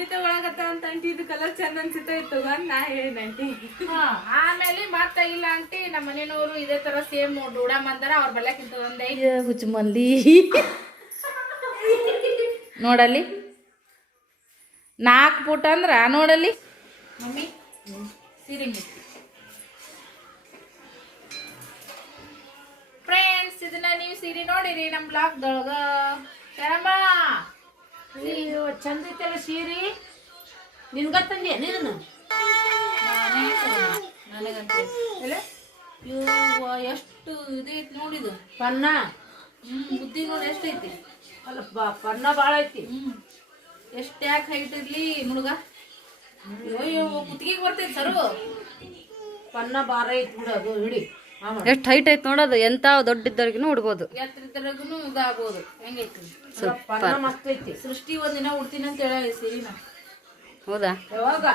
Aunty ತಗೊಳಕತ್ತ ಅಂತ aunty ಇದು colour ಚಂದ ಅನ್ಸುತ್ತೆ ತಗೊಂಡ್ ನಾ ಹೇಳಿದ ಆಂಟಿ. ಆಮೇಲೆ ಮತ್ತ ಇಲ್ಲ ಆಂಟಿ ನಮ್ಮ ಮನೆಯವರು ಇದೇ ತರ ಸೇಮ್ ಡೂಡ ಮಂದಾರ ಅವ್ರ ಬಲ್ಯಕ್ಕಿಂತ ಒಂದೇ ಹುಚ್ಚ ಮಂದಿ ನೋಡಲ್ಲಿ 4 ಫುಟ್ ಅಂದ್ರ ನೋಡಲ್ಲಿ ಮಮ್ಮಿ ಸೀರೆ ಫ್ರೆಂಡ್ಸ್ ಇದನ್ನ ನೀವು ಸೀರೆ ನೋಡಿರಿ ನಮ್ಮ ಬ್ಲಾಗ್ದೊಳಗ ಶರಮ್ಮ ಚಂದ ಐತಲ್ಲ ಸೀರೆ ನಿನ್ಗತ್ತಂದೆ ನೀನು ಎಷ್ಟು ಇದೈತಿ ನೋಡಿದು ಪನ್ನ ಬುದ್ಧಿ ನೋಡಿ ಎಷ್ಟೈತಿ ಅಲ್ಲಪ್ಪ ಪನ್ನ ಭಾಳ ಐತಿ ಎಷ್ಟು ಯಾಕೆ ಹೈಟ್ ಇರ್ಲಿ ಹುಡುಗ ಅಯ್ಯೋ ಕುತ್ತಿಗೆಗೆ ಬರ್ತೈತಿ ಸರು ಪನ್ನ ಭಾರ ಐತಿ ಬಿಡು ಅದು ಹಿಡಿ ಎಷ್ಟು ಹೈಟ್ ಐತ್ ನೋಡೋದು ಎಂತ ದೊಡ್ಡಿದ್ದವ್ರಿಗೂ ಉಡ್ಬೋದು. ಎತ್ತರದವರೆಗೂ ಇದಾಗ್ಬೋದು ಹೆಂಗೈತಿ ಪನ್ನ ಮಸ್ತ್ ಐತಿ. ಸೃಷ್ಟಿ ಒಂದಿನ ಉಡ್ತೀನಿ ಅಂತ ಹೇಳಿ ಸೀರಿನ ಹೌದಾ ಯಾವಾಗ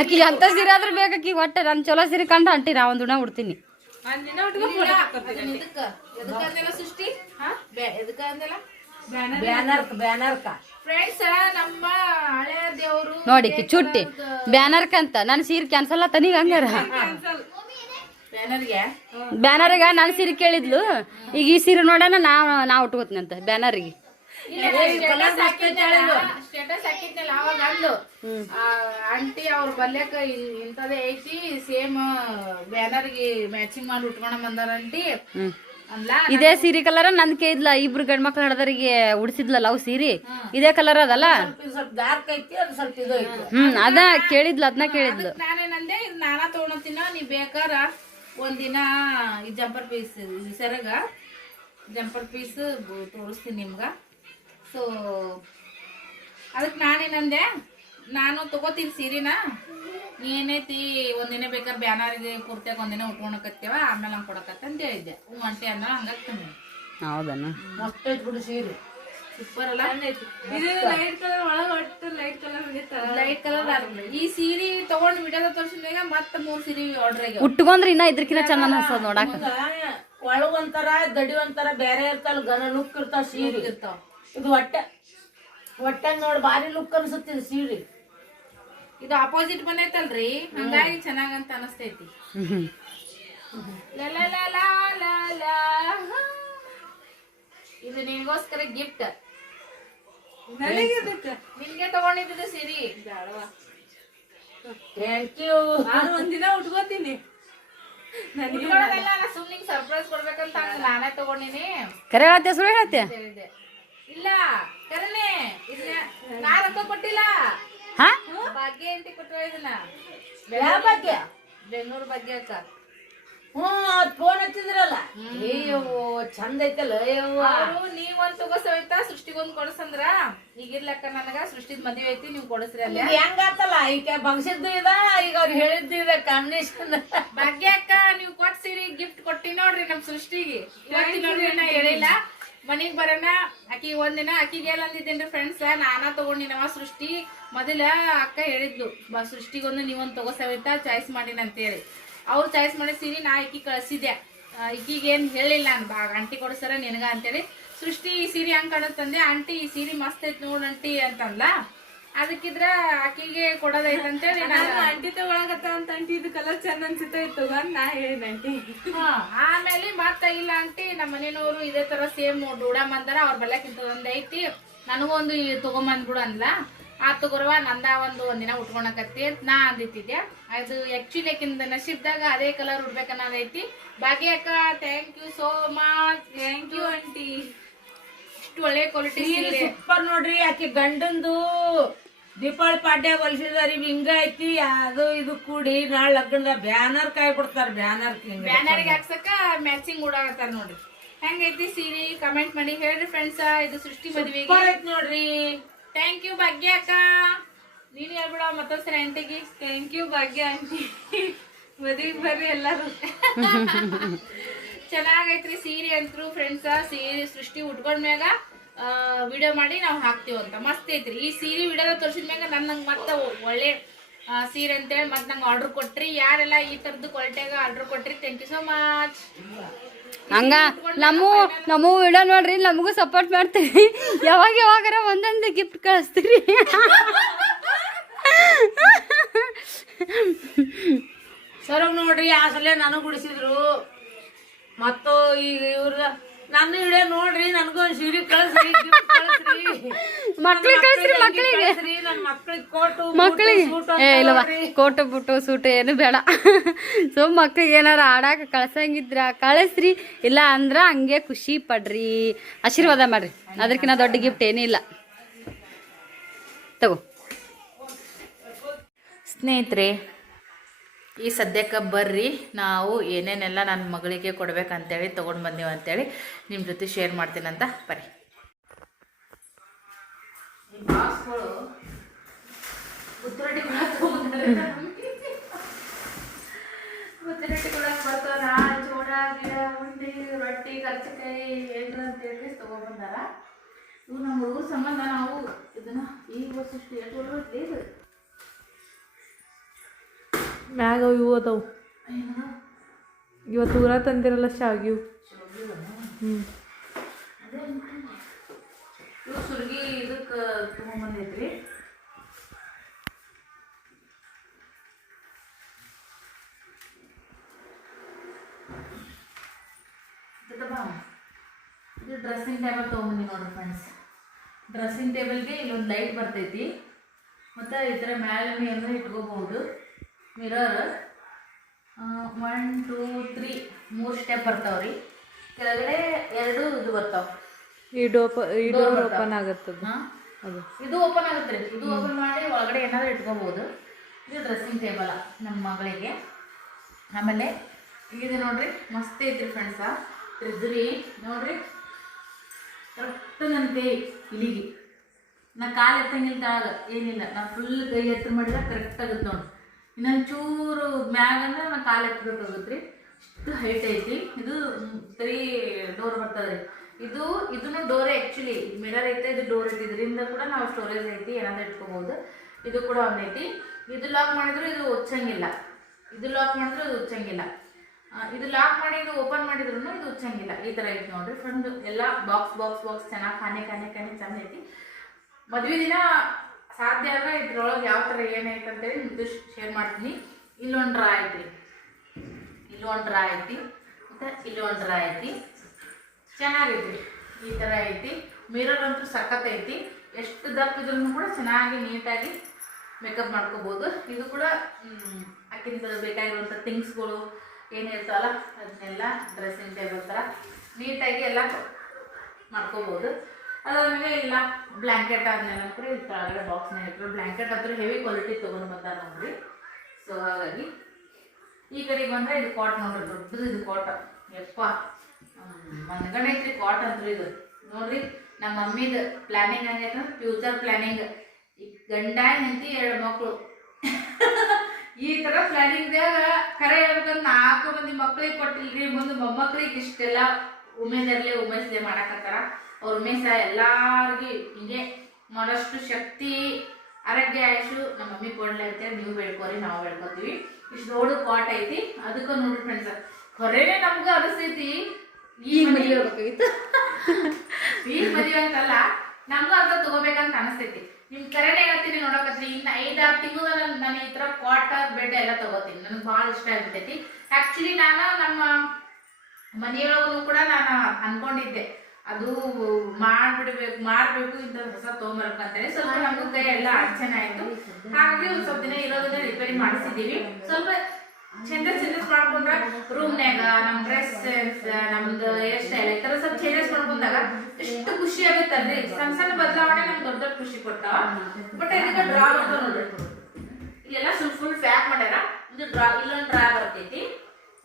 ಆಕಿಗೆ ಅಂತ ಸೀರೆ ಆದ್ರೆ ಬೇಕಿ ಒಟ್ಟೆ ನಾನು ಚಲೋ ಸೀರೆ ಕಂಡು ಅಂಟಿ ನಾ ಒಂದು ದಿನ ಉಡ್ತೀನಿ. ಎದಕ್ಕಂದೆಲ್ಲ ಸೃಷ್ಟಿ ಎದಕ್ಕ ಅಂದೆಲ್ಲ ಬ್ಯಾನರ್ಕ ಫ್ರೆಂಡ್ಸ್ ನಮ್ಮ ಹಳೆ ದೇವರು ನೋಡಿ ಚುಟ್ಟಿ ಬ್ಯಾನರ್ಕ್ ಅಂತ ನನ್ನ ಸೀರೆ ಕ್ಯಾನ್ಸಲ್ ಆತ ನೀವ್ ಹಂಗಾರ ಬ್ಯಾನರ್ಗೆ ಬ್ಯಾನರ್ಗ ನನ್ನ ಸೀರೆ ಕೇಳಿದ್ಲು ಈಗ ಈ ಸೀರೆ ನೋಡೋಣ ನಾ ಉಟ್ಕೋತೀನಿ ಅಂತ ಬ್ಯಾನರ್ಗೆ. ಸ್ಟೇಟಸ್ ಹಾಕಿದ್ನಲ್ಲ ಅವಾಗ ಅಂದ್ಲು ಆಂಟಿ ಅವ್ರ ಬಲ್ಯಕ ಇಂಥದೇ ಐತಿ ಸೇಮ್ ಬ್ಯಾನರ್ಗೆ ಮ್ಯಾಚಿಂಗ್ ಮಾಡಿ ಉಟ್ಕೊಂಡ ಬಂದಾರ ಆಂಟಿ ಅನ್ಲಾ. ಇದೇ ಸೀರೆ ಕಲರ್ ನನ್ ಕೇಳಿದ್ಲ ಇಬ್ರು ಗಂಡ್ ಮಕ್ಳು ನಡೆದವ್ರಿಗೆ ಉಡ್ಸಿದ್ಲಲ್ಲ ಅವ್ ಸೀರೆ ಇದೇ ಕಲರ್ ಅದಲ್ಲ ಸ್ವಲ್ಪ ಡಾರ್ಕ್ ಐತಿ ಅದು ಸ್ವಲ್ಪ ಇದು ಐತಿ. ಅದ ಕೇಳಿದ್ಲು ಅದನ್ನ ಕೇಳಿದ್ಲು. ನಾನೇನಂದೆ ಇದು ನಾನಾ ತಗೊಳತಿನ ನೀ ಬೇಕಾರ ಒಂದಿನ ಈ ಜಂಪರ್ ಪೀಸ್ ಸೆರಗ ಜಂಪರ್ ಪೀಸ್ ತೋರಿಸ್ತೀನಿ ನಿಮ್ಗ. ಸೊ ಅದಕ್ಕೆ ನಾನೇನಂದೆ ನಾನು ತಗೋತೀನಿ ಸೀರೆನ ನೀ ಏನೈತಿ ಒಂದಿನ ಬೇಕಾದ್ರೆ ಬ್ಯಾನರ್ಗೆ ಕುರ್ತಿಯಾಗ ಒಂದಿನ ಉಟ್ಕೊಳಕತ್ತೇವ ಆಮೇಲೆ ಹಂಗೆ ಕೊಡಕತ್ತ ಅಂತ ಹೇಳಿದ್ದೆ ಹ್ಞೂ ಅಂಟೆ ಅನ್ನ ಹಂಗಾಗ್ತಾನೆ. ಹೌದನ ಮಸ್ತ್ ಐತಿ ಬಿಡು ಸೀರೆ ಸೂಪರ್ ಅಲ್ಲ ಇದು ಲೈಟ್ ಕಲರ್ ಒಳಗ ಒಟ್ಟು ಲೈಟ್ ಕಲರ್ ಲೈಟ್ ಕಲರ್. ಈ ಸೀರೆ ತಗೊಂಡ್ ವಿಡಿಯೋದ ತೋರಿಸಿದಾಗ ಮತ್ತೆ 3 ಸೀರೆ ಆರ್ಡರ್ ಆಗ್ಯಾವ. ಉಟ್ಕೊಂಡ್ರ ಇನ್ನ ಇದ್ರಕಿನ ಚಂದ ಅನ್ಸದ ನೋಡಾಕ. ಒಳಗ್ ಒಂಥರ ದಡಿ ಒಂಥರ ಬೇರೆ ಇರ್ತಲ್ಲ ಗನ ಲುಕ್ ಇರ್ತಾವ ಸೀರೆ ಇರ್ತಾವ. ಇದು ಹೊಟ್ಟೆ ನೋಡಿ ಭಾರಿ ಲುಕ್ ಅನ್ಸುತ್ತಿದೆ ಸೀರೆ. ಇದು ಅಪೋಸಿಟ್ ಬಂದೈತಲ್ರಿ ಹಂಗಾಗಿ ಚೆನ್ನಾಗಂತ ಅನಸ್ತೈತಿ. ಇದು ನಿನ್ಗೋಸ್ಕರ ಗಿಫ್ಟ್ ನಿನ್ಗೆ ತಗೊಂಡಿದ್ದು ಸೀರಿ ಥ್ಯಾಂಕ್ ಯು. ನಾನು ಒಂದಿನ ಉಟ್ಕೋತೀನಿ. ಉಟ್ಕೊಳ್ಳೋದೆಲ್ಲ ನಾ ಸುಮ್ನೆ ಸರ್ಪ್ರೈಸ್ ಕೊಡ್ಬೇಕಂತ ನಾನೇ ತಗೊಂಡಿನಿ. ಕರೆ ಹೇಳತ್ತೆ ಸುಳ್ಳು ಹೇಳತ್ತೆ ಹೇಳಿದೆ ಇಲ್ಲ ಕರನೆ ಇದನ್ನ ನಾ ರೊಕ್ಕ ಕೊಟ್ಟಿಲ್ಲ ಹಾ ಭಾಗ್ಯ ಅಂತ ಕೊಟ್ಟರು ಇದನ್ನ ಯಾವ ಭಾಗ್ಯ? ಬೆಂಗಳೂರು ಭಾಗ್ಯ ಅಕ್ಕ. ಫೋನ್ ಹಚ್ಚಿದ್ರಲ್ಲ ಅಯ್ಯೋ ಚಂದ ಐತಲ್ಲ ಅವರು ನೀವೊಂದ್ ತಗೋಸೋಯ್ತಾ ಸೃಷ್ಟಿಗೊಂದ್ ಕೊಡಸಂದ್ರ ಈಗಿರ್ಲಕ್ಕ ನನಗ ಸೃಷ್ಟಿದ್ ಮದ್ವೆ ಐತಿ ನೀವ್ ಕೊಡಸ್ರಿ ಅಲ್ಲ ಹೆಂಗಾತಲ್ಲ ಈಗ ಬಂಗ್ಸಿದ್ದು ಇದ ಈಗ ಅವ್ರು ಹೇಳಿದ್ದು ಇದೆ ಕಾಂಬಿನೇಷನ್. ಭಾಗ್ಯ ಅಕ್ಕ ನೀವ್ ಕೊಡ್ಸಿರಿ ಗಿಫ್ಟ್ ಕೊಟ್ಟಿ ನೋಡ್ರಿ ನಮ್ ಸೃಷ್ಟಿಗೆ ನೋಡ್ರಿ ನಾ ಹೇಳಿಲ್ಲ. ಮನಿಗ್ ಬರೋಣ ಆಕಿ ಒಂದಿನ ಆಕಿಗೆ ಅಂದಿದ್ದೇನ್ರಿ ಫ್ರೆಂಡ್ಸ್ ನಾನಾ ತಗೊಂಡಿನವ ಸೃಷ್ಟಿ ಮೊದಲ ಅಕ್ಕ ಹೇಳಿದ್ಲು ಸೃಷ್ಟಿಗೊಂದು ನೀವೊಂದ್ ತಗೋಸೋಯ್ತಾ ಚಾಯ್ಸ್ ಮಾಡಿನ ಅಂತೇಳಿ ಅವ್ರು ಚಾಯ್ಸ್ ಮಾಡಿ ಸೀರೆ ನಾ ಈಕಿ ಕಳ್ಸಿದ್ದೆ. ಈಕಿಗೆ ಏನ್ ಹೇಳಿಲ್ಲ ನಾನು ಆಂಟಿ ಕೊಡ್ಸಾರ ನಿನಗ ಅಂತೇಳಿ. ಸೃಷ್ಟಿ ಈ ಸೀರೆ ಹಂಗ್ ಕಾಣತ್ತಂದೆ ಆಂಟಿ ಈ ಸೀರೆ ಮಸ್ತ್ ಐತಿ ನೋಡ್ ಆಂಟಿ ಅಂತಂದ್ಲ. ಅದಕ್ಕಿದ್ರ ಆಕಿಗೆ ಕೊಡೋದೈತೆ ಅಂತೇಳಿ ನಾನು ಆಂಟಿ ತಗೊಳಕತ್ತ ಅಂತ ಆಂಟಿ ಇದು ಕಲರ್ ಚಂದ ಅನ್ಸುತ್ತೆ ತಗೊಂಡ್ ನಾ ಹೇಳಿದ ಆಂಟಿ. ಆಮೇಲೆ ಮತ್ತ ಇಲ್ಲ ಆಂಟಿ ನಮ್ಮ ಮನೆಯವರು ಇದೇ ತರ ಸೇಮ್ ಡೂಡ ಮಂದಾರ ಅವ್ರ ಬಲ್ಯಕ್ಕಿಂತ ಒಂದ್ ಐತಿ ನನಗೊಂದು ತಗೊಂಬಂದ್ಬಿಡು ಅಂದ್ಲ. ಆ ತಗೋರ್ವ ನಂದ ಒಂದಿನ ಉಟ್ಕೊಳಕತ್ತಿ ಅಂತ ನಾ ಅಂದಿತ್ತಿದ್ದೆ. ಅದು ಆಕ್ಚುಲಿ ಯಾಕಿಂದ ನಶೀಬ್ದಾಗ ಅದೇ ಕಲರ್ ಉಡ್ಬೇಕನ್ನೋದೈತಿ. ಭಾಗ್ಯ ಅಕ್ಕ thank you so much. Thank you aunty. ಇಷ್ಟು ಒಳ್ಳೆ ಕ್ವಾಲಿಟಿ ಸೂಪರ್ ನೋಡ್ರಿ. ಆಕಿ ಗಂಡಂದು ದೀಪಾವಳಿ ಪಾಡ್ಯ ಹೊಲಿಸಿದಾರಿ ಹಿಂಗ ಐತಿ ಅದು ಇದು ಕೂಡಿ ನಾಳೆ ಲಗ್ನದ ಬ್ಯಾನರ್ ಕಾಯಿ ಬಿಡ್ತಾರ. ಬ್ಯಾನರ್ಗೆ ಹಾಕ್ಸಕ ಮ್ಯಾಚಿಂಗ್ ಉಡಾಕತ್ತಾರ ನೋಡ್ರಿ. ಹೆಂಗೈತಿ ಸೀರೆ ಕಮೆಂಟ್ ಮಾಡಿ ಹೇಳ್ರಿ ಫ್ರೆಂಡ್ಸ್. ಇದು ಸೃಷ್ಟಿ ಮದ್ವೆಗೆ ನೋಡ್ರಿ. ಥ್ಯಾಂಕ್ ಯು ಭಾಗ್ಯ ಅಕ್ಕ. ನೀನು ಹೇಳ್ಬಿಡ ಮತ್ತೊಂದ್ಸರಿ ಆಂಟಿಗೆ ಥ್ಯಾಂಕ್ ಯು ಭಾಗ್ಯ ಆಂಟಿ. ಮದ್ವಿಗ್ ಬರ್ರಿ ಎಲ್ಲಾರು. ಚೆನ್ನಾಗೈತ್ರಿ ಸೀರೆ ಅಂತೂ ಫ್ರೆಂಡ್ಸ್. ಸೀರೆ ಸೃಷ್ಟಿ ಉಟ್ಕೊಂಡ್ಮ್ಯಾಗ ವಿಡಿಯೋ ಮಾಡಿ ನಾವು ಹಾಕ್ತಿವಂತ ಮಸ್ತ್ ಐತ್ರಿ. ಈ ಸೀರೆ ವಿಡಿಯೋದ ತೋರಿಸಿದ್ಮ್ಯಾಗ ನಂಗೆ ಮತ್ತೆ ಒಳ್ಳೆ ಸೀರೆ ಅಂತೇಳಿ ಮತ್ತೆ ನಂಗೆ ಆರ್ಡರ್ ಕೊಟ್ರಿ. ಯಾರೆಲ್ಲ ಈ ತರದ್ದು ಕ್ವಾಲಿಟಿಯಾಗ ಆರ್ಡರ್ ಕೊಟ್ರಿ ಥ್ಯಾಂಕ್ ಯು ಸೋ ಮಚ್. ಹಂಗ ನಮ್ಮ ವಿಡಿಯೋ ನೋಡ್ರಿ ನಮಗೂ ಸಪೋರ್ಟ್ ಮಾಡ್ತೀವಿ. ಯಾವಾಗಾರ ಒಂದೊಂದು ಗಿಫ್ಟ್ ಕಳಿಸ್ತೀರಿ ಸರ್ ನೋಡ್ರಿ ಆ ಸಲ ನನಗ್ ಗುಡಿಸಿದ್ರು ಮತ್ತು ಈಗ ಇವ್ರ ನನ್ನ ವಿಡಿಯೋ ನೋಡ್ರಿ ನನಗೂ ಒಂದ್ ಸೀರೆ ಕಳಿಸ್ರಿ gift ಕಳಿಸ್ರಿ ಮಕ್ಳಿಗೆ ಕಳಿಸ್ರಿ ಮಕ್ಳಿಗೆ ನನ್ನ ಮಕ್ಳಿಗೆ ಕೋಟು ಮಕ್ಳಿಗೆ ಏ ಇಲ್ಲವ ಕೋಟು ಬುಟ್ಟು ಸೂಟು ಏನು ಬೇಡ ಸೊ ಮಕ್ಳಿಗೆ ಏನಾರ ಆಡಾಕ ಕಳ್ಸಂಗಿದ್ರ ಕಳಿಸ್ರಿ ಇಲ್ಲ ಅಂದ್ರ ಹಂಗೆ ಖುಷಿ ಪಡ್ರಿ ಆಶೀರ್ವಾದ ಮಾಡ್ರಿ ಅದಕ್ಕಿಂತ ದೊಡ್ಡ ಗಿಫ್ಟ್ ಏನಿಲ್ಲ ತಗೋ ಸ್ನೇಹಿತರೆ ಈ ಸದ್ಯಕ್ಕೆ ಬರ್ರಿ ನಾವು ಏನೇನೆಲ್ಲ ನನ್ನ ಮಗಳಿಗೆ ಕೊಡ್ಬೇಕಂತೇಳಿ ತೊಗೊಂಡು ಬಂದೀವಿ ಅಂತೇಳಿ ನಿಮ್ಮ ಜೊತೆ ಶೇರ್ ಮಾಡ್ತೀನಂತ ಬರ್ರಿ. ಈ ಬಾಕ್ಸ್ಗಳು ಉತ್ತರಟ್ಟಿ ಕೊಡಕ್ಕೆ ಬರ್ತಾರ ಚೋಡ ಗಿಡ ಉಂಡಿ ರೊಟ್ಟಿ ಕರ್ಚಿಕಾಯಿ ಏನ್ರ ಅಂತೇಳಿ ತೊಗೊಂಡ್ಬಂದಾರ. ಇವು ನಮ್ಮ ಹುಡುಗರ ಸಂಬಂಧ ನಾವು ಇದನ್ನ ಈ ವರ್ಷ ಎಷ್ಟು ಹೊರಡ್ಲಿ ಇದು ಮ್ಯಾಗ ಇವು ಅದಾವು ಇವತ್ತು ಊರ ತಂದಿರಲ್ಲ ಶಾವ್ಗಿವು. ಇವು ಸುರ್ಗಿ ಇದಕ್ಕೆ ತೊಗೊಂಬಂದೈತ್ರಿ. ಇದು ಡ್ರೆಸ್ಸಿಂಗ್ ಟೇಬಲ್ ತೊಗೊಂಬಂದಿ ನೋಡ್ರಿ ಫ್ರೆಂಡ್ಸ್. ಡ್ರೆಸ್ಸಿಂಗ್ ಟೇಬಲ್ಗೆ ಇಲ್ಲೊಂದು ಲೈಟ್ ಬರ್ತೈತಿ ಮತ್ತು ಈ ಥರ ಮೇಲೆ ಏನಾರ ಇಟ್ಕೋಬಹುದು. ಮಿರರ್ 1 2 3 3 ಸ್ಟೆಪ್ ಬರ್ತಾವ್ರಿ. ಕೆಳಗಡೆ 2 ಇದು ಬರ್ತಾವ. ಈ ಡೋರ್ ಓಪನ್ ಆಗತ್ತದ. ಅದು ಇದು ಓಪನ್ ಆಗುತ್ತೆ ರೀ. ಇದು ಓಪನ್ ಮಾಡಿ ಒಳಗಡೆ ಏನಾದ್ರು ಇಟ್ಕೋಬಹುದು. ಇದು ಡ್ರೆಸ್ಸಿಂಗ್ ಟೇಬಲ್ ನಮ್ಮ ಮಗಳಿಗೆ. ಆಮೇಲೆ ಇದು ನೋಡ್ರಿ ಮಸ್ತ್ ಐತ್ರಿ ಫ್ರೆಂಡ್ಸ. ಟ್ರೆಜರಿ ನೋಡ್ರಿ ಕರೆಕ್ಟ್ ನಂತೆ ಇಲಿಗಿ ನಾ ಕಾಲು ಎತ್ತಂಗಿಲ್ಲ ತಾಗ ಏನಿಲ್ಲ. ನಾ ಫುಲ್ ಕೈ ಎತ್ತರ ಮಾಡಿದ್ರೆ ಕರೆಕ್ಟ್ ಆಗುತ್ತೆ ನೋಡ್ರಿ. ಇನ್ನೊಂದು ಚೂರು ಮ್ಯಾಗಂದ್ರೆ ನಾನು ಕಾಲು ಎತ್ತಬೇಕಾಗುತ್ತೆ ರೀ. ಇಷ್ಟು ಹೈಟ್ ಐತಿ. ಇದು 3 ಡೋರ್ ಬರ್ತದೆ ರೀ. ಇದನ್ನು ಡೋರೇ ಆ್ಯಕ್ಚುಲಿ ಮಿರರ್ ಐತೆ, ಇದು ಡೋರ್ ಐತಿ. ಇದರಿಂದ ಕೂಡ ನಾವು ಸ್ಟೋರೇಜ್ ಐತಿ ಏನಾದ್ರು ಇಟ್ಕೋಬಹುದು. ಇದು ಕೂಡ ಒಂದೈತಿ. ಇದು ಲಾಕ್ ಮಾಡಿದ್ರು ಇದು ಉಚ್ಚಂಗಿಲ್ಲ. ಇದು ಲಾಕ್ ಮಾಡಿದ್ರು ಇದು ಉಚ್ಚಂಗಿಲ್ಲ. ಇದು ಲಾಕ್ ಮಾಡಿ ಇದು ಓಪನ್ ಮಾಡಿದ್ರು ಇದು ಉಚ್ಚಂಗಿಲ್ಲ. ಈ ಥರ ಐತಿ ನೋಡ್ರಿ ಫ್ರೆಂಡ್. ಎಲ್ಲ ಬಾಕ್ಸ್ ಬಾಕ್ಸ್ ಬಾಕ್ಸ್ ಚೆನ್ನಾಗಿ ಕಾನೆ ಚಂದ ಐತಿ. ಮದುವೆ ದಿನ ಸಾಧ್ಯ ಆದ್ರೆ ಇದ್ರೊಳಗೆ ಯಾವ ಥರ ಏನೈತೆ ಅಂತೇಳಿ ನಿಮ್ದು ಶೇರ್ ಮಾಡ್ತೀನಿ. ಇಲ್ಲೊಂದು ಡ್ರಾ ಐತಿ, ಇಲ್ಲೊಂದು ಡ್ರಾ ಐತಿ, ಮತ್ತು ಇಲ್ಲೊಂದು ಡ್ರಾ ಐತಿ. ಚೆನ್ನಾಗೈತಿ. ಈ ಥರ ಐತಿ. ಮಿರರ್ ಅಂತೂ ಸಖತ್ ಐತಿ. ಎಷ್ಟು ದಪ್ಪ ಇದ್ರೂ ಕೂಡ ಚೆನ್ನಾಗಿ ನೀಟಾಗಿ ಮೇಕಪ್ ಮಾಡ್ಕೋಬೋದು. ಇದು ಕೂಡ ಅಕ್ಕಿಂತ ಬೇಕಾಗಿರುವಂಥ ಥಿಂಗ್ಸ್ಗಳು ಏನಿರ್ತಾವಲ್ಲ ಅದನ್ನೆಲ್ಲ ಡ್ರೆಸ್ಸಿಂಗ್ ಟೇಬಲ್ ಥರ ನೀಟಾಗಿ ಎಲ್ಲ ಮಾಡ್ಕೋಬೋದು. ಅದಾದ್ಮೇಲೆ ಇಲ್ಲ ಬ್ಲ್ಯಾಂಕೆಟ್ ಅದನ್ನೆಲ್ಲ ಕೂಡ ಈ ಕೆಳಗಡೆ ಬಾಕ್ಸ್ನ ಇಟ್ಟರು. ಬ್ಲ್ಯಾಂಕೆಟ್ ಹತ್ರ ಹೆವಿ ಕ್ವಾಲಿಟಿ ತೊಗೊಂಡು ಬಂದಾರ ನೋಡ್ರಿ. ಸೊ ಹಾಗಾಗಿ ಈ ಕಡೆಗೆ ಬಂದರೆ ಇದು ಕಾಟ್ ನೋಡ್ರಿ, ದೊಡ್ಡದು ಇದು ಕಾಟ. ಯಪ್ಪ ಮನ್ಗಡೆ ಐತ್ರಿ ಕಾಟ್ ಅಂತೂ ಇದು ನೋಡ್ರಿ. ನಮ್ಮ ಮಮ್ಮಿದು ಪ್ಲ್ಯಾನಿಂಗ್ ಹಂಗೈತೆ ಫ್ಯೂಚರ್ ಪ್ಲ್ಯಾನಿಂಗ್. ಈ ಗಂಡ ಹೆಂಡತಿ 2 ಮಕ್ಕಳು ಈ ಥರ ಪ್ಲ್ಯಾನಿಂಗ್ದಾಗ ಕರೆ ಹೇಳ್ಬೇಕಂದ್ರೆ 4 ಮಂದಿ ಮಕ್ಳಿಗೆ ಕೊಟ್ಟಿಲ್ರಿ. ಮುಂದೆ ಮೊಮ್ಮಕ್ಳಿಗೆ ಇಷ್ಟೆಲ್ಲ ಉಮೇಶ್ ಮಾಡಕತ್ತಾರ. ಅವ್ರ ಉಮೇಶ ಎಲ್ಲಾರ್ಗಿ ಹಿಂಗೆ ಮಾಡೋಷ್ಟು ಶಕ್ತಿ ಆರೋಗ್ಯ ಆಯುಷು ನಮ್ಮ ಮಮ್ಮಿ ಕೊಡ್ಲಿ ಅಂತೇಳಿ ನೀವು ಬೇಡ್ಕೋರಿ, ನಾವು ಬೇಡ್ಕೋತೀವಿ. ಇಷ್ಟು ದೊಡ್ಡ ಕಾಟ್ ಐತಿ. ಅದಕ್ಕೂ ನೋಡ್ರಿ ಫ್ರೆಂಡ್ಸ್ ಹೊರೇನೆ ನಮ್ಗೆ ಅನಿಸ್ತೈತಿ ಈ ಮದುವೆ ಹೋಗ್ಬೇಕಾಗಿತ್ತು. ಈ ಮದುವೆ ಅಂತಲ್ಲ ನಮ್ಗೂ ಅಂತ ತಗೋಬೇಕಂತ ಅನಿಸ್ತೈತಿ. ನಿಮ್ ಕರೆನೇ ಹೇಳ್ತೀನಿ ನೋಡಕತ್ರಿ. ಇನ್ನು 5-6 ತಿಂಗಳು ನಾನು ಈ ಥರ ಕಾಟ ಬೆಡ್ ಎಲ್ಲ ತಗೋತೀನಿ. ನನಗೆ ಭಾಳ ಇಷ್ಟ ಆಗ್ತೈತಿ. ಆ್ಯಕ್ಚುಲಿ ನಾನು ನಮ್ಮ ಮನೆಯೊಳಗೂ ಕೂಡ ನಾನು ಅನ್ಕೊಂಡಿದ್ದೆ ಅದು ಮಾರ್ಬೇಕು ಇಂಥ ಹೊಸ ತೊಗೊಂಬರ್ಬೇಕಂತೇಳಿ. ಸ್ವಲ್ಪ ನಮಗೂ ಕೈ ಎಲ್ಲ ಅಡಚಣೆ ಆಯಿತು. ಹಾಗಾಗಿ ಒಂದು ಸ್ವಲ್ಪ ದಿನ ಇರೋದನ್ನ ರಿಪೇರಿ ಮಾಡಿಸಿದ್ದೀವಿ. ಸ್ವಲ್ಪ ಚೇಂಜಸ್ ಮಾಡ್ಕೊಂಡ್ರೆ ರೂಮ್ನ್ಯಾಗ ನಮ್ಮ ಡ್ರೆಸ್ಸಸ್ ನಮ್ದು ಹೇರ್ ಸ್ಟೈಲ್ ಈ ಥರ ಸ್ವಲ್ಪ ಚೇಂಜಸ್ ಮಾಡ್ಕೊಂಡಾಗ ಎಷ್ಟು ಖುಷಿ ಆಗುತ್ತಲ್ರಿ. ಸಣ್ಣ ಬದಲಾವಣೆ ನಮ್ಗೆ ದೊಡ್ಡ ಖುಷಿ ಕೊಡ್ತಾವ. ಬಟ್ ಇದಕ್ಕೆ ಡ್ರಾ ಬರ್ತಾವ ನೋಡ್ರಿ. ಇಲ್ಲೆಲ್ಲ ಫುಲ್ ಪ್ಯಾಕ್ ಮಾಡ್ಯಾರ. ಇದು ಡ್ರಾ ಇಲ್ಲೊಂದು ಡ್ರಾ ಬರ್ತೈತಿ,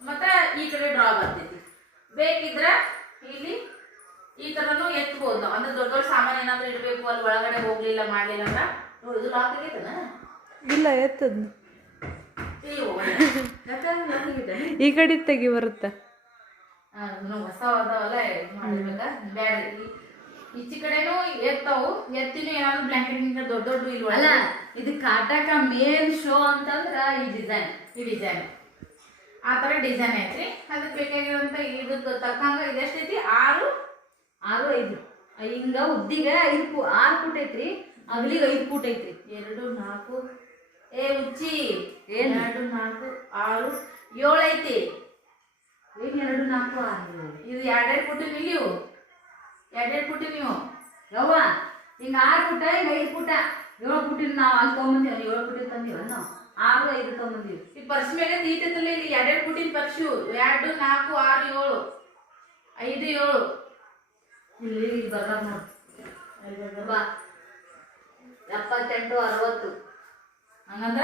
ಮತ್ತೆ ಈ ಕಡೆ ಡ್ರಾ ಬರ್ತೈತಿ. ಬೇಕಿದ್ರೆ ಇಲ್ಲಿ ಈ ಥರನೂ ಎತ್ಬೋದು. ಅಂದ್ರೆ ದೊಡ್ಡ ದೊಡ್ಡ ಸಾಮಾನು ಏನಾದ್ರೂ ಇಡಬೇಕು ಅಲ್ಲಿ ಒಳಗಡೆ ಹೋಗ್ಲಿಲ್ಲ ಮಾಡಲಿಲ್ಲ ಅಂದ್ರೆ ನೋಡಿ ಇದು ಲಾಕ್ ಆಗೈತನ ಇಲ್ಲ ಎತ್ತದ ಈ ಕಡೆ ತೆಗಿ ಬರುತ್ತೆ. ಹೊಸ ಅದಾವಲ್ಲ ಮಾಡ್ಬೇಕ ಬ್ಯಾಡ್ರಿ. ಈಚೆ ಕಡೆನೂ ಎತ್ತಾವು. ಎತ್ತಿನೂ ಏನಾದ್ರು ಬ್ಲಾಂಕೆಟ್ ದೊಡ್ಡ ಇಲ್ಲಿ ಅಲ್ಲ ಇದು ಕಾಟಕ ಮೇನ್ ಶೋ ಅಂತಂದ್ರ ಈ ಡಿಸೈನ್ ಆ ಥರ ಡಿಸೈನ್ ಐತ್ರಿ. ಅದಕ್ಕೆ ಬೇಕಾಗಿರುವಂತ ಇದಕ್ಕೆ ತಕ್ಕಂಗ ಇದೆಷ್ಟೈತಿ 6 5 ಹಿಂಗ ಉದ್ದಿಗೆ 6 ಫುಟ್ ಐತ್ರಿ. ಅಗಲಿಗೆ 5 ಫೂಟ್ ಐತಿ. 2 4 ಏ ಉಚ್ಚಿ 2 4 6 7 ಐತಿ. ಏನು 2 4 6 ಇದು 2 ಫುಟ್ ನೀವು 2 ಫುಟ್ ನೀವು ಯವ್ವ ಹಿಂಗ 6 ಫುಟ ಹಿಂಗ 5 ಫುಟ 7 ಫುಟಿನ ನಾವು ಅಲ್ಲಿ ತೊಗೊಂಬಂದೀವಿ 7 ಫುಟಿನ ತಂದೀವಿ ನಾವು 6 5 ತೊಗೊಂಬಂದೀವಿ. ಈ ಪರ್ಸ್ ಮೇಲೆ ತೀತೈತಲ್ಲ ಇಲ್ಲಿ 2 ಫುಟಿನ ಪರ್ಸು 2 4 6 7 5 7 ಇಲ್ಲಿ ಬರ್ತಾರ ನೋಡಿ ಬಾ 78 60 ಹಂಗಂದ್ರ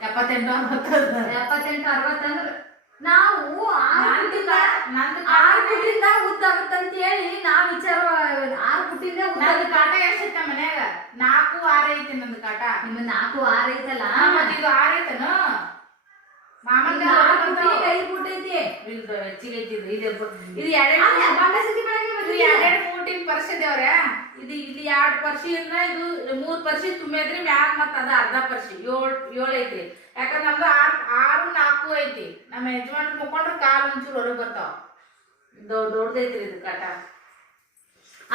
78 60 ಅಂದ್ರೆ ನಾವು 6 ಫುಟಿಂದ ಉದ್ದಾಗುತ್ತಂತ ಹೇಳಿ ನಾವು ವಿಚಾರ 6 ಫುಟಿಂದ ನಂದು ಕಾಟ ಎಷ್ಟೈತ ಮನ್ಯಾಗ 4 6 ಐತಿ ನಂದು ಕಾಟ. ನಿಮ್ಮ 4 6 ಐತಲ್ಲ ಮತ್ತೆ ಇದು 6 ಐತನ ಮಾಮನ್ 5 ಫುಟ್ ಐತಿ. ಇದು ಹೆಚ್ಚಿಗೆ ಐತಿ ಇದು 2 ಫೂಟಿನ ಪರ್ಸ್ ಇದೇವ್ರ. ಇದು ಇಲ್ಲಿ 2 ಪರ್ಸಿ ಅಂದ್ರ ಇದು 3 ಪರ್ಸಿ ತುಂಬಿದ್ರಿ ಮ್ಯಾಗ ಮತ್ತ ಅದ ಅರ್ಧ ಪರ್ಸಿ 7 ಐತಿ. ಯಾಕಂದ್ರೆ ನಮ್ದು 6 4 ಐತಿ. ನಮ್ಮ ಯಜಮಾನ್ರು ಮುಕ್ಕೊಂಡ್ರ ಕಾಲ್ ಒಂಚೂರು ಹೊರಗೆ ಬರ್ತಾವ. ದೊಡ್ಡದೈತ್ರಿ ಇದು ಕಾಟ.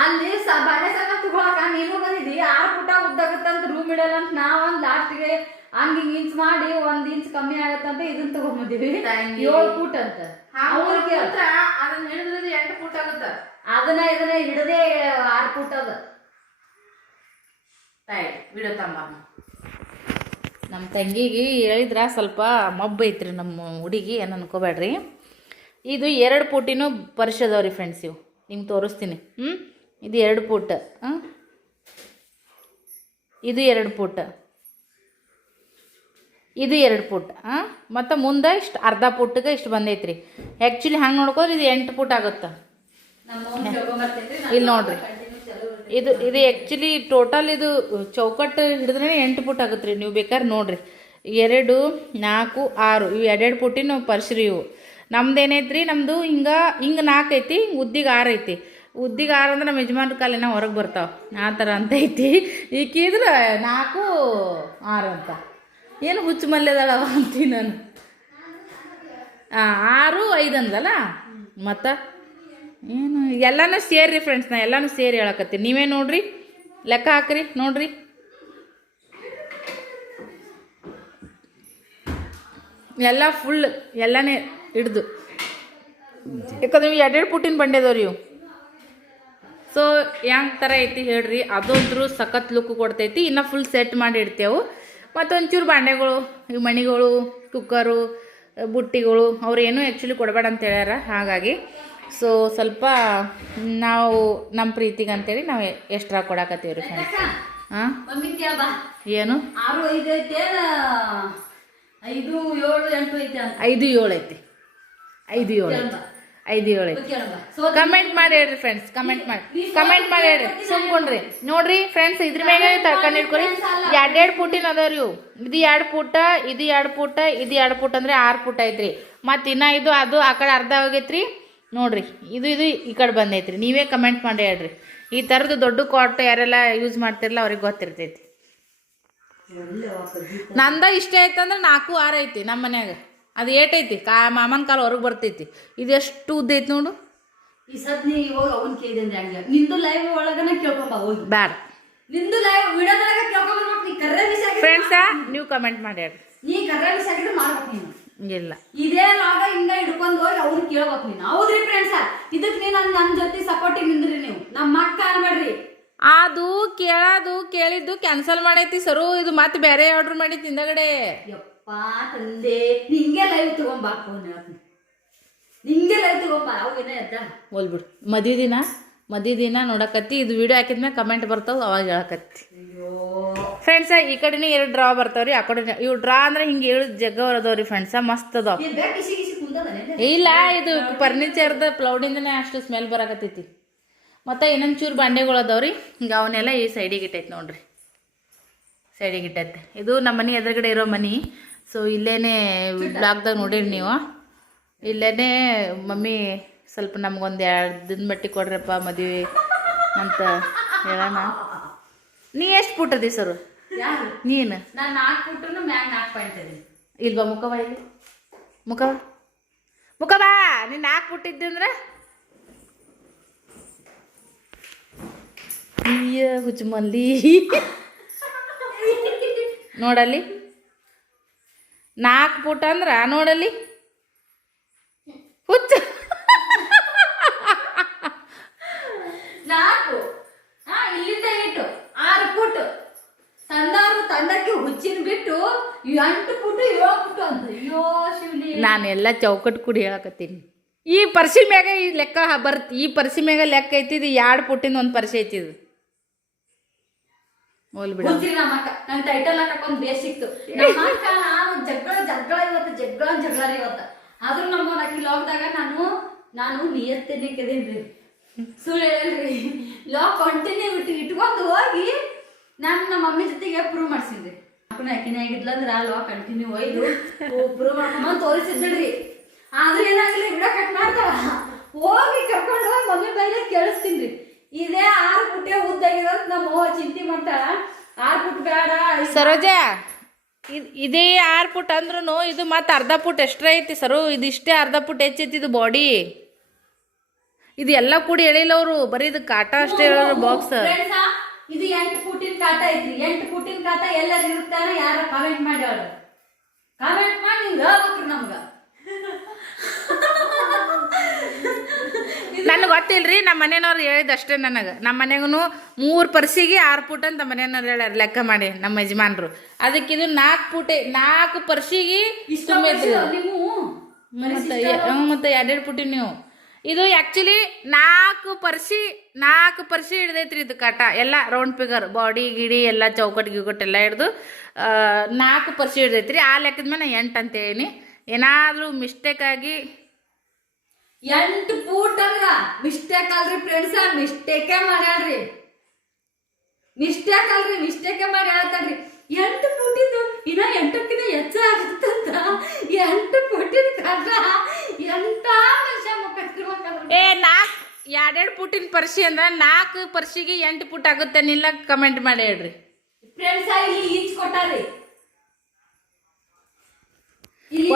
ಅಲ್ಲಿ ಬಾಳೆ ಸಾಲ ತಗೊಳಕ ನೀನು ಬಂದಿದ್ದಿ 6 ಫುಟ ಉದ್ದಾಗತ್ತಂತ ರೂಮ್ ಇಡಲ್ಲ ಅಂತ ನಾವ್ ಲಾಸ್ಟ್ಗೆ ಹಂಗ ಇಂಚ್ ಮಾಡಿ 1 ಇಂಚ್ ಕಮ್ಮಿ ಆಗತ್ತಂತ ಇದನ್ನ ತಗೊಂಬಂದಿವಿ 7 ಫುಟ್ ಅಂತ. ಅವ್ರಿಗೆ ಅದನ್ನ ಹಿಡಿದ್ರೆ 8 ಫುಟ್ ಆಗುತ್ತ. ಅದನ್ನ ಇದನ್ನ ಹಿಡದೆ 6 ಫುಟ್ ಅದ. ತಾಯಿ ಬಿಡೋ ತಮ್ಮ ನಮ್ಮ ತಂಗಿಗೆ ಹೇಳಿದ್ರ ಸ್ವಲ್ಪ ಮಬ್ಬು ಐತ್ರಿ ನಮ್ಮ ಹುಡುಗಿ ಏನು ಅನ್ಕೋಬೇಡ್ರಿ. ಇದು 2 ಫೂಟಿನೂ ಪರ್ಸ್ ಅದಾವ್ರಿ ಫ್ರೆಂಡ್ಸ್. ಇವು ನಿಮ್ಗೆ ತೋರಿಸ್ತೀನಿ. ಇದು 2 ಫೂಟ್. ಇದು 2 ಫೂಟ್. ಇದು 2 ಫೂಟ್. ಮತ್ತು ಮುಂದೆ ಇಷ್ಟು ಅರ್ಧ ಫುಟ್ಗೆ ಇಷ್ಟು ಬಂದೈತ್ರಿ. ಆ್ಯಕ್ಚುಲಿ ಹಂಗೆ ನೋಡ್ಕೋದ್ರೆ ಇದು 8 ಫುಟ್ ಆಗುತ್ತೆ. ಇಲ್ಲಿ ನೋಡ್ರಿ ಇದು ಆ್ಯಕ್ಚುಲಿ ಟೋಟಲ್ ಇದು ಚೌಕಟ್ಟು ಹಿಡಿದ್ರೆ 8 ಫುಟ್ ಆಗುತ್ತೆ ರೀ. ನೀವು ಬೇಕಾದ್ರೆ ನೋಡ್ರಿ 2 4 6 ಇವು 2 ಫುಟಿನ ಪರ್ಸ್ ರೀ ಇವು. ನಮ್ದು ಏನೈತ್ರಿ ನಮ್ಮದು ಹಿಂಗೆ 4 ಐತಿ, ಉದ್ದಿಗೆ 6 ಐತಿ. ಉದ್ದಿಗೆ 6 ಅಂದ್ರೆ ನಮ್ಮ ಯಜಮಾನ್ರ ಕಾಲಿನ ಹೊರಗೆ ಬರ್ತಾವೆ ಆ ಥರ ಅಂತ ಐತಿ. ಈಕಿದ್ರೆ 4 6 ಅಂತ ಏನು ಹುಚ್ಚು ಮಲ್ಯದಳವ ಅಂತೀನಿ ನಾನು. 6 5 ಅಂದಲ್ಲ ಮತ್ತು ಏನು ಎಲ್ಲನೂ ಸೇರಿ ಫ್ರೆಂಡ್ಸ್. ನಾ ಎಲ್ಲನೂ ಸೇರಿ ಹೇಳಕತ್ತೀನಿ. ನೀವೇ ನೋಡ್ರಿ ಲೆಕ್ಕ ಹಾಕ್ರಿ ನೋಡ್ರಿ. ಎಲ್ಲ ಫುಲ್ ಎಲ್ಲನೇ ಹಿಡ್ದು ಯಾಕಂದ್ರೆ ಇವು 2 ಫುಟಿನ ಬಂಡೆ ಅದಾವ್ರಿ ಇವು. ಸೊ ಹೆಂಗೆ ಥರ ಐತಿ ಹೇಳ್ರಿ. ಅದಂದ್ರೂ ಸಖತ್ ಲುಕ್ ಕೊಡ್ತೈತಿ. ಇನ್ನು ಫುಲ್ ಸೆಟ್ ಮಾಡಿ ಇಡ್ತೇವೆ. ಮತ್ತು ಒಂಚೂರು ಬಾಂಡೆಗಳು ಇವು ಮಣಿಗಳು ಕುಕ್ಕರು ಬುಟ್ಟಿಗಳು ಅವ್ರು ಏನೂ ಆ್ಯಕ್ಚುಲಿ ಕೊಡಬೇಡ ಅಂತ ಹೇಳ್ಯಾರ. ಹಾಗಾಗಿ ಸೊ ಸ್ವಲ್ಪ ನಾವು ನಮ್ಮ ಪ್ರೀತಿಗೆ ಅಂತೇಳಿ ನಾವು ಎಕ್ಸ್ಟ್ರಾ ಕೊಡಾಕತ್ತೀವಿ ರೀ ಫ್ರೆಂಡ್ಸ್. ಹಾಂ ಏನು 6 5 ಐತಿ 5 7 8 ಐತಿ 5 7 ಐತಿ 5 7 ಐತಿ. ಕಮೆಂಟ್ ಮಾಡಿ ಹೇಳ್ರಿ ಫ್ರೆಂಡ್ಸ್. ಕಮೆಂಟ್ ಮಾಡಿ ಹೇಳ್ರಿ. ಸುಮ್ಕೊಂಡ್ರಿ ನೋಡ್ರಿ ಫ್ರೆಂಡ್ಸ್. ಇದ್ರ ಮ್ಯಾಗ ತಳ್ಕೊಂಡು ಇಟ್ಕೊರಿ. 2 ಫುಟಿನ ಅದಾವ್ರಿ ಇವು. ಇದು 2 ಫುಟ್ ಇದು 2 ಫುಟ್ ಇದು 2 ಫುಟ್ ಅಂದರೆ 6 ಫುಟ್ ಐತ್ರಿ. ಮತ್ತು ಇನ್ನು ಇದು ಅದು ಆ ಕಡೆ ಅರ್ಧ ಹೋಗೈತ್ರಿ ನೋಡ್ರಿ. ಇದು ಈ ಕಡೆ ಬಂದೈತ್ರಿ. ನೀವೇ ಕಮೆಂಟ್ ಮಾಡಿ ಹೇಳ್ರಿ. ಈ ಥರದ್ದು ದೊಡ್ಡ ಕಾಟ್ ಯಾರೆಲ್ಲ ಯೂಸ್ ಮಾಡ್ತಿರಲ್ಲ ಅವ್ರಿಗೆ ಗೊತ್ತಿರ್ತೈತಿ. ನಂದ ಇಷ್ಟ ಐತಂದ್ರೆ 4 6 ಐತಿ ನಮ್ಮ ಮನ್ಯಾಗ. ಅದು 8 ಐತಿ ಮಾಮನ ಕಾಲು ಹೊರಗೆ ಬರ್ತೈತಿ. ಇದು ಎಷ್ಟು ಉದ್ದ ಐತಿ ನೋಡು. ಈ ಸತ್ ನೀ ಇವಾಗ ಅವನ್ ಕೇಳಿದ್ರೆ ಹಂಗೆ ನಿಂದು ಲೈವ್ ಒಳಗನ ಕೇಳ್ಕೊಂಬ ಹೋಗಿ ಬ್ಯಾಡ. ನಿಂದು ಲೈವ್ ವಿಡಿಯೋದಾಗ ಕೇಳ್ಕೊಂಬ. ನೀ ಕರ್ರೆ ವಿಷಯ ಫ್ರೆಂಡ್ಸ ನೀವು ಕಮೆಂಟ್ ಮಾಡಿ ಹೇಳ್ರಿ. ನೀ ಕರ್ರೆ ವಿಷಯ ಆಗಿದ್ರೆ ಮಾಡ್ಬೇಕು ನೀನು. ಇಲ್ಲ ಇದೇ ಲಾಗ ಹಿಂಗ ಹಿಡ್ಕೊಂಡು ಹೋಗಿ ಅವ್ರು ಕೇಳ್ಬೇಕು ನೀನು. ಹೌದ್ರಿ ಫ್ರೆಂಡ್ಸ ಇದಕ್ಕೆ ನೀ ನನ್ನ ಜೊತೆ ಸಪೋರ್ಟಿಗೆ ನಿಂದ್ರಿ ನೀವು. ನಮ್ಮ ಅಕ್ಕ ಅನ್ಬೇಡ್ರಿ. ಅದು ಕೇಳಿದ್ದು ಕ್ಯಾನ್ಸಲ್ ಮಾಡೈತಿ ಸರು. ಇದು ಮತ್ತೆ ಬೇರೆ ಆರ್ಡರ್ ಮಾಡಿ ತಿಂದಗಡೆ. ಯಪ್ಪ ತಂದೆ ನಿಂಗೆ ಲೈವ್ ತಗೊಂಬಾ. ಫೋನ್ ಹೇಳ್ತೀನಿ ನಿಂಗೆ ಲೈವ್ ತಗೊಂಬಾ. ಅವೇನ ಎದ್ದ ಹೋಲ್ಬಿಡು. ಮದುವೆ ದಿನ ನೋಡಕತ್ತಿ. ಇದು ವಿಡಿಯೋ ಹಾಕಿದ್ಮೇಲೆ ಕಮೆಂಟ್ ಬರ್ತಾವ ಅವಾಗ ಹೇಳಕತ್ತಿ. ಫ್ರೆಂಡ್ಸ ಈ ಕಡೆನೇ 2 ಡ್ರಾ ಬರ್ತಾವ್ರಿ. ಆ ಕಡೆ ಇವು ಡ್ರಾ ಅಂದ್ರೆ ಹಿಂಗೆ 7 ಜಗ್ಗ ಅದಾವ್ರಿ ಫ್ರೆಂಡ್ಸ. ಮಸ್ತ್ ಅದಾವ. ಇಲ್ಲ ಇದು ಫರ್ನಿಚರ್ದ ಪ್ಲೌಡಿಂದನೇ ಅಷ್ಟು ಸ್ಮೆಲ್ ಬರಾಕತ್ತೈತಿ. ಮತ್ತು ಇನ್ನೊಂದು ಚೂರು ಬಾಂಡೆಗಳು ಅದಾವ್ರಿ. ಹಿಂಗೆ ಅವನ್ನೆಲ್ಲ ಈ ಸೈಡಿಗೆ ಇಟ್ಟೈತಿ ನೋಡ್ರಿ. ಸೈಡಿಗೆ ಇಟ್ಟೈತೆ. ಇದು ನಮ್ಮ ಮನೆ ಎದುರುಗಡೆ ಇರೋ ಮನೆ. ಸೊ ಇಲ್ಲೇನೆ ಬ್ಲಾಗ್ದಾಗ ನೋಡಿರಿ ನೀವು. ಇಲ್ಲೇನೆ ಮಮ್ಮಿ ಸ್ವಲ್ಪ ನಮ್ಗೊಂದು 2 ದಿನ ಮಟ್ಟಿ ಕೊಡ್ರಪ್ಪ ಮದುವೆ ಅಂತ ಹೇಳೋಣ. ನೀ ಎಷ್ಟು ಪುಟ್ಟದಿ ಸರು? ನೀನು ನಾನು 4 ಫುಟ್ ಮ್ಯಾಗ 4 ಪಾಯಿಂಟ್ ಇದೀನಿ. ಇಲ್ವಾ ಮುಖವ ಇಲ್ಲಿ ಮುಖವಾ ನೀನು 4 ಫುಟ್ ಇದ್ದಿ ಅಂದ್ರೆ ಅಯ್ಯ ಹುಚ್ಚಮಲ್ಲಿ ನೋಡಲ್ಲಿ 4 ಫುಟ್ ಅಂದ್ರ ನೋಡಲ್ಲಿ ಹುಚ್ಚ 4 ಇಲ್ಲಿಂದ ಇಟ್ಟು 6 ಫುಟ್ ತಂದಕ್ಕೆ ಹುಚ್ಚಿನ ಬಿಟ್ಟು 8 ಫುಟ್ 7 ಫುಟ್ ಅಂತ. ಅಯ್ಯೋ ಶಿವಲಿ, ನಾನೆಲ್ಲ ಚೌಕಟ್ ಕೂಡಿ ಹೇಳಕತ್ತೀನಿ. ಈ ಪರ್ಸಿ ಮ್ಯಾಗ ಈ ಲೆಕ್ಕ ಈ ಪರ್ಸಿ ಮ್ಯಾಗ ಲೆಕ್ಕ ಐತಿದ್ 2 ಫುಟ್ಟಿಂದ ಒಂದು ಪರ್ಸಿ ಐತಿದ್. ಹೋಲ್ ಬಿಡ ನಮ್ಮಕ್ಕ ನನ್ ಟೈಟಲ್ ಹಾಕೊಂಡ್ ಬೇಸಿಕ್ತು. ನಮ್ಮಕ್ಕ ನಾನು ಜಗಳ ಇವತ್ತು ಆದ್ರೂ ನಮ್ಮ ಅಕ್ಕಿ ಲಾಕ್ದಾಗ ನಾನು ನಿಯತ್ತೇನಿಕದೇನ್ರಿ, ಸುಳ್ಳು ಹೇಳಲ್ರಿ. ಲಾಕ್ ಕಂಟಿನ್ಯೂ ಇಟ್ಕೊಂಡು ಹೋಗಿ ನಾನು ನಮ್ಮ ಮಮ್ಮಿ ಜೊತೆಗೆ ಪ್ರೂವ್ ಮಾಡ್ಸಿದ್ರಿ. ಅಕ್ಕಿನ ಆಗಿದ್ಲಂದ್ರ ಲಾಕ್ ಕಂಟಿನ್ಯೂ ಒಯ್ದು ಪ್ರೂವ್ ಮಾಡ್ಕೊಂಡ್ ತೋರಿಸಿದ್ರಿ. ಆದ್ರೆ ಏನಾಗಲಿ ಗಿಡ ಕಟ್ ಮಾಡ್ತಾವ, ಹೋಗಿ ಕರ್ಕೊಂಡು ಹೋಗಿ ಮಮ್ಮಿ ಬೈಲ ಕೇಳಿಸ್ತೀನಿ. ಇದೇ 6 ಫುಟ್ಟೆ ಉದ್ದಾಗಿರೋದು ನಮ್ಮ ಚಿಂತೆ ಮಾಡ್ತಾಳ. 6 ಫುಟ್ ಬೇಡ ಸರೋಜಾ, ಇದೇ 6 ಫುಟ್ ಅಂದ್ರೂ ಇದು ಮತ್ತೆ ಅರ್ಧ ಫುಟ್ ಎಕ್ಸ್ಟ್ರಾ ಐತಿ ಸರು. ಇದಿಷ್ಟೇ ಅರ್ಧ ಫುಟ್ ಹೆಚ್ಚೈತಿ ಇದು ಬಾಡಿ. ಇದು ಎಲ್ಲ ಕೂಡಿ ಹೇಳಿಲ್ಲ ಅವರು, ಬರೀ ಇದು ಕಾಟ ಅಷ್ಟೇ ಹೇಳೋರು ಬಾಕ್ಸ್. ಇದು 8 ಫುಟಿನ ಕಾಟ ಐತ್ರಿ. 8 ಫುಟಿನ ಕಾಟ ಎಲ್ಲರೂ ಇರುತ್ತಾನ, ಯಾರ ಕಾಮೆಂಟ್ ಮಾಡಿ ಅವ್ರು ಕಾಮೆಂಟ್ ಮಾಡಿ ನೀವು ಹೇಳ್ಬೇಕ್ರಿ ನಮ್ಗ. ನನಗೆ ಗೊತ್ತಿಲ್ರಿ, ನಮ್ಮ ಮನೆಯವ್ರು ಹೇಳಿದಷ್ಟೇ ನನಗೆ. ನಮ್ಮ ಮನೆಗೂ 3 ಪರ್ಸಿಗೆ 6 ಫುಟ್ ಅಂತ ನಮ್ಮ ಮನೆಯವ್ರು ಹೇಳ್ಯಾರ ಲೆಕ್ಕ ಮಾಡಿ ನಮ್ಮ ಯಜಮಾನ್ರು. ಅದಕ್ಕೆ ಇದು 4 ಫುಟೆ 4 ಪರ್ಸಿಗೆ ಮತ್ತೆ 2 ಫುಟಿ ನೀವು. ಇದು ಆ್ಯಕ್ಚುಲಿ 4 ಪರ್ಸಿ ಹಿಡ್ದೈತ್ರಿ ಇದು ಕಾಟ. ಎಲ್ಲ ರೌಂಡ್ ಫಿಗರ್ ಬಾಡಿ ಗಿಡಿ ಎಲ್ಲ ಚೌಕಟ್ಟು ಗಿೌಕಟ್ಟು ಎಲ್ಲ ಹಿಡ್ದು 4 ಪರ್ಸಿ ಹಿಡ್ದೈತ್ರಿ. ಆ ಲೆಕ್ಕದ ಮೇಲೆ 8 ಅಂತ ಹೇಳಿನಿ. ಏನಾದರೂ ಮಿಸ್ಟೇಕ್ ಆಗಿ 8 ಫೂಟ್ ಅಂದ್ರ ಮಿಸ್ಟೇಕ್ ಅಲ್ರಿ ಫ್ರೆಂಡ್ಸ್, ಮಿಸ್ಟೇಕೇ ಮಾಡ್ಯಾಳ್ರಿ. ಮಿಸ್ಟೇಕೇ ಮಾಡಿ ಹೇಳ್ತಾರ್ರಿ. 8 ಫೂಟಿಂದು ಇನ್ನ 8ಕ್ಕಿಂತ ಹೆಚ್ಚ ಆಗುತ್ತಂತ. 8 ಫೂಟಿನ ಕಾಟ ಎಂತ ಮನುಷ್ಯ ಮುಖ ಏ 2 ಫುಟಿನ ಪರ್ಸಿ ಅಂದ್ರೆ 4 ಪರ್ಸಿಗೆ 8 ಫುಟ್ ಆಗುತ್ತೇನಿಲ್ಲ ಕಮೆಂಟ್ ಮಾಡಿ ಹೇಳ್ರಿ ಫ್ರೆಂಡ್ಸ್. ಇಲ್ಲಿ ಇಂಚ್ ಕೊಟ್ಟಾರಿ,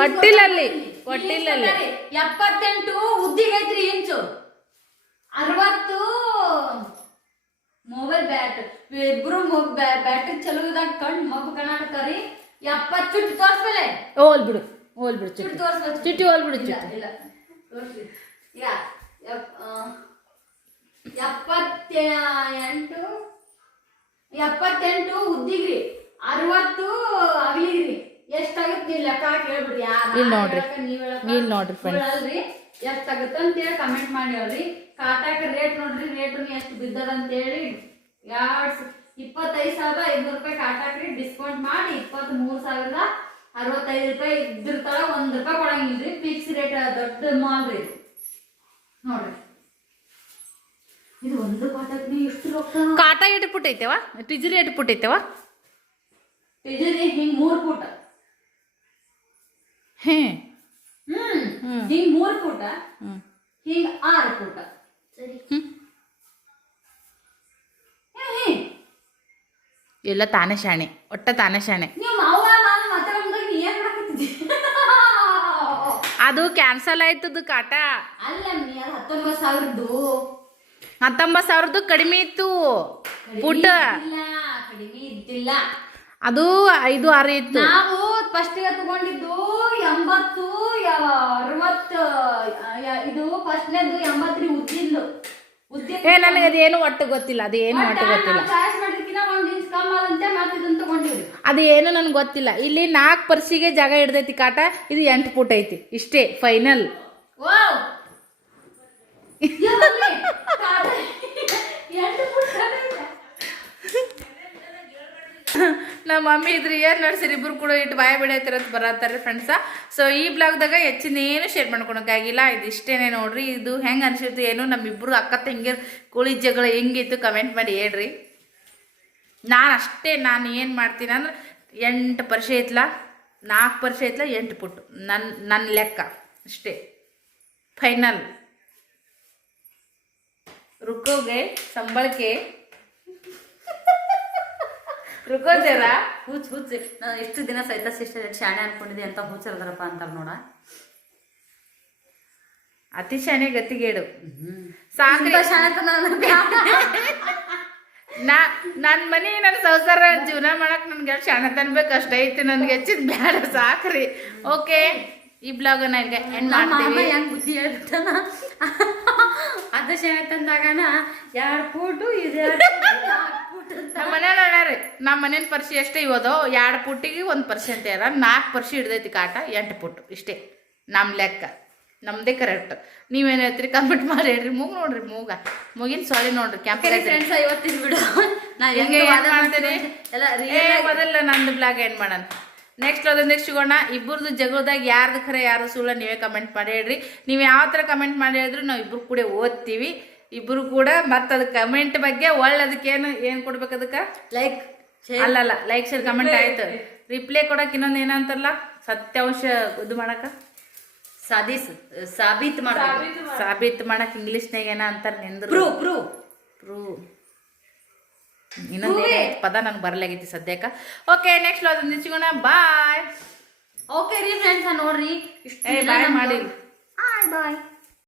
ಒಟ್ಟಿಲಲ್ಲಿ 78 ಉದ್ದಿಗೈತ್ರಿ ಇಂಚು. 60 ಮೊಬೈಲ್ ಇಬ್ರು ಬ್ಯಾಟ್ರಿ ಚಲೋ ಇದಾಗ ಕಣ್ ಮಗು ಕಣಾಕತ್ತಾರಿ. 70 ಚುಟ್ಟಿ ತೋರ್ಸ್ಮೇಲೆ ಹೋಲ್ ಬಿಡು ಚುಟ್ಟಿ ತೋರ್ಸ್ಬೇಕು. ಚುಟ್ಟಿ ಹೋಲ್ ಬಿಡು ಇಲ್ಲ ತೋರ್ಸಿ. 78 ಉದ್ದಿಗ್ರಿ, 60 ಅಗಲಿಗ್ರಿ. ಎಷ್ಟಾಗತ್ತೆ ನೀವು ಲೆಕ್ಕ ಹಾಕಿ ಹೇಳ್ಬಿಡಿ. ಇಲ್ಲಿ ನೋಡ್ರಿ ಫ್ರೆಂಡ್ಸ್, ಅಲ್ರಿ ಎಷ್ಟಾಗತ್ತ ಅಂತೇಳಿ ಕಮೆಂಟ್ ಮಾಡಿ ಹೇಳ್ರಿ. ಕಾಟಾಕ ರೇಟ್ ನೋಡ್ರಿ, ರೇಟ್ ಎಷ್ಟು ಬಿದ್ದದ ಅಂತೇಳಿ 25,500 ರೂಪಾಯಿ ಕಾಟಾಕ್ರಿ. ಡಿಸ್ಕೌಂಟ್ ಮಾಡಿ 23,065 ರೂಪಾಯಿ ಇದ್ದಿರ್ತಾರ. 1 ರೂಪಾಯಿ ಕೊಡಂಗಿಲ್ರಿ, ಫಿಕ್ಸ್ ರೇಟ್. ದೊಡ್ಡ ಮಾಲ್ ರೀ ನೋಡ್ರಿ. ಇದು ಒಂದು ಕಾಟಕ್ನಿ ಎಷ್ಟು ರೊಕ್ಕ. ಕಾಟ 8 ಫುಟ್ ಐತೆವ, ಟಿಜರಿ 8 ಫುಟ್ ಐತೆವ. ಟಿಜರಿ ಹಿಂಗ್ 3 ಫುಟ್, ಹಿಂಗ್ 3 ಫುಟ, ಹಿಂಗ್ 6 ಫುಟ. ಎಲ್ಲ ತಾನೇ ಶಾಣೆ, ಒಟ್ಟ ತಾನೇ ಶಾಣೆ. ನೀವು ಅವ್ವ ನಾನು ಮಾತಾಡೋದಾಗ ನೀ ಏನ್ ಮಾಡಕತ್ತಿದ್ದಿ? ಅದು ಕ್ಯಾನ್ಸಲ್ ಆಯ್ತದ ಕಾಟ. ಅಲ್ಲ ನೀ ಅದು 19,000ದು. 19,000 ಕಡಿಮೆ ಇತ್ತು ಫುಟ್, ಕಡಿಮೆ ಇದ್ದಿಲ್ಲ. ಅದು 5-6 ಇತ್ತು. ನಾವು ಫಸ್ಟ್ ತಗೊಂಡಿದ್ದು 80, 60. ಇದು ಫಸ್ಟ್ನೇದು 80 ಉದ್ದಿದ್ದು. ಏ ನನಗೆ ಅದೇನು ಒಟ್ಟು ಗೊತ್ತಿಲ್ಲ, ಅದೇನು ಒಟ್ಟು ಗೊತ್ತಿಲ್ಲ. ಚಾಯ್ಸ್ ಮಾಡಿದ್ಕಿನ 1 ಇಂಚ್ ಕಮ್ಮಿ ಆದಂತೆ ಮತ್ತೆ ಇದನ್ನ ತಗೊಂಡಿವಿ. ಅದೇನು ನನಗೆ ಗೊತ್ತಿಲ್ಲ. ಇಲ್ಲಿ 4 ಪರ್ಸಿಗೆ ಜಾಗ ಹಿಡ್ದೈತಿ ಕಾಟ. ಇದು 8 ಫುಟ್ ಐತಿ, ಇಷ್ಟೇ ಫೈನಲ್. ವಾವ್ ನಮ್ಮ ಮಮ್ಮಿ ಇದ್ರಿ ಏನ್ ನಡ್ಸಿರಿ ಇಬ್ರು ಕೂಡ ಇಟ್ಟು ಬಾಯ ಬಿಡೈತಿರತ್ ಬರತ್ತಾರೆ ಫ್ರೆಂಡ್ಸ. ಸೊ ಈ ಬ್ಲಾಗ್ದಾಗ ಹೆಚ್ಚಿನ ಏನು ಶೇರ್ ಮಾಡ್ಕೊಳಕ್ಕಾಗಿಲ್ಲ. ಇದು ಇಷ್ಟೇನೆ ನೋಡ್ರಿ. ಇದು ಹೆಂಗೆ ಅನ್ಸಿತ್ತು ಏನು ನಮ್ಮಿಬ್ರು ಅಕ್ಕ ತಂಗಿಯರ್ ಕೋಳಿ ಜಗಳ ಹೆಂಗಿತ್ತು ಕಮೆಂಟ್ ಮಾಡಿ ಹೇಳ್ರಿ. ನಾನು ಏನು ಮಾಡ್ತೀನಿ ಅಂದ್ರೆ 8 ಪರ್ಸೆ ಐತ್ಲ, 4 ಪರ್ಸೆ ಐತ್ಲ, 8 ಫುಟ್ ನನ್ನ ಲೆಕ್ಕ ಅಷ್ಟೇ ಫೈನಲ್. ರುಕೋಗೆ ಸಂಬಳಕ್ಕೆ ರುಕೋ ಜರ ಹುಚ್ಚಿ ನಾನು ಎಷ್ಟು ದಿನ ಸಹಿತ ಸಿಸ್ಟರ್ ಶಾಣೆ ಅನ್ಕೊಂಡಿದ್ದೆ ಅಂತ ಹುಚ್ಚರದಾರಪ್ಪ ಅಂತಾರ ನೋಡ. ಅತಿ ಶಾಣೆ ಗತಿಗೇಡು. ನನ್ನ ಮನೆ ನನ್ನ ಸಂಸಾರ ಜೀವನ ಮಾಡಕ್ ನನ್ಗೆ ಶಾಣತನ ಬೇಕು ಅಷ್ಟೇ ಐತಿ, ನನ್ಗೆ ಹೆಚ್ಚಿದ ಬೇಡ ಸಾಕ್ರಿ. ಓಕೆ, ಈ ಬ್ಲಾಗ್ ನನಗೆ ಎಂಡ್ ಮಾಡ್ತೀವಿ. ಹೆಂಗ್ ಬುದ್ಧಿ ಹೇಳ್ತಾನ ಅದ ಶಾಣೆ ತಂದಾಗನ 2 ಫೂಟು ಇದೆ ನಮ್ಮ ಮನೇಲಿ ಹೇಳ್ಯಾರಿ, ನಮ್ಮ ಮನೇನ ಪರ್ಸಿ ಎಷ್ಟೇ ಇವತ್ತು 2 ಫುಟ್ಟಿಗೆ 1 ಪರ್ಸಿ ಅಂತ ಯಾರ 4 ಪರ್ಸಿ ಹಿಡ್ದೈತಿ ಕಾಟ 8 ಫುಟ್ ಇಷ್ಟೇ ನಮ್ಮ ಲೆಕ್ಕ, ನಮ್ದೇ ಕರೆಕ್ಟ್. ನೀವೇನು ಹೇಳ್ತೀರಿ ಕಮೆಂಟ್ ಮಾಡಿ ಹೇಳ್ರಿ. ಮೂಗ್ ನೋಡ್ರಿ, ಮೂಗಿನ ಸಾಲಿ ನೋಡ್ರಿ. ಫ್ರೆಂಡ್ಸ್ ಇವತ್ತಿನ ಬಿಡು ಮೊದಲ ನಂದು ಬ್ಲಾಗ್ ಎಂಡ್ ಮಾಡೋಣ. ನೆಕ್ಸ್ಟ್ ಸಿಗೋಣ. ಇಬ್ಬರದು ಜಗಳದಾಗ ಯಾರ್ದು ಖರೆ ಯಾರು ಸುಳ್ಳ ನೀವೇ ಕಮೆಂಟ್ ಮಾಡಿ ಹೇಳ್ರಿ. ನೀವು ಯಾವ ಥರ ಕಮೆಂಟ್ ಮಾಡಿ ಹೇಳಿದ್ರು ನಾವು ಇಬ್ರು ಕೂಡ ಓದ್ತೀವಿ, ಇಬ್ರು ಕೂಡ. ಮತ್ತು ಅದು ಕಮೆಂಟ್ ಬಗ್ಗೆ ಅದಕ್ಕೆ ಏನು ಕೊಡ್ಬೇಕು, ಅದಕ್ಕೆ ಲೈಕ್ ಅಲ್ಲಲ್ಲ ಲೈಕ್ ಶೇರ್ ಕಮೆಂಟ್ ಆಯ್ತು. ರಿಪ್ಲೈ ಕೊಡಕ್ಕೆ ಇನ್ನೊಂದು ಏನಂತಾರಲ್ಲ, ಸತ್ಯಾಂಶ ಇದು ಮಾಡಕ್ಕೆ ಸಾಬೀತ್ ಮಾಡಕ್ ಇಂಗ್ಲೀಷ್ನಾಗ ಏನ ಅಂತಾರ ನಿಂದ್ರು ಪ್ರೂವ್ ಇನ್ನೊಂದು ಪದ ನಂಗೆ ಬರ್ಲಾಗೈತಿ ಸದ್ಯಕ್ಕೆ. ಓಕೆ, ನೆಕ್ಸ್ಟ್ ಅದೊಂದು ಸಿಗೋಣ. ಬಾಯ್. ಓಕೆ ರೀ ಫ್ರೆಂಡ್ಸ್, ನೋಡ್ರಿ ಬಾಯ್ ಮಾಡಿ. ಬಾಯ್.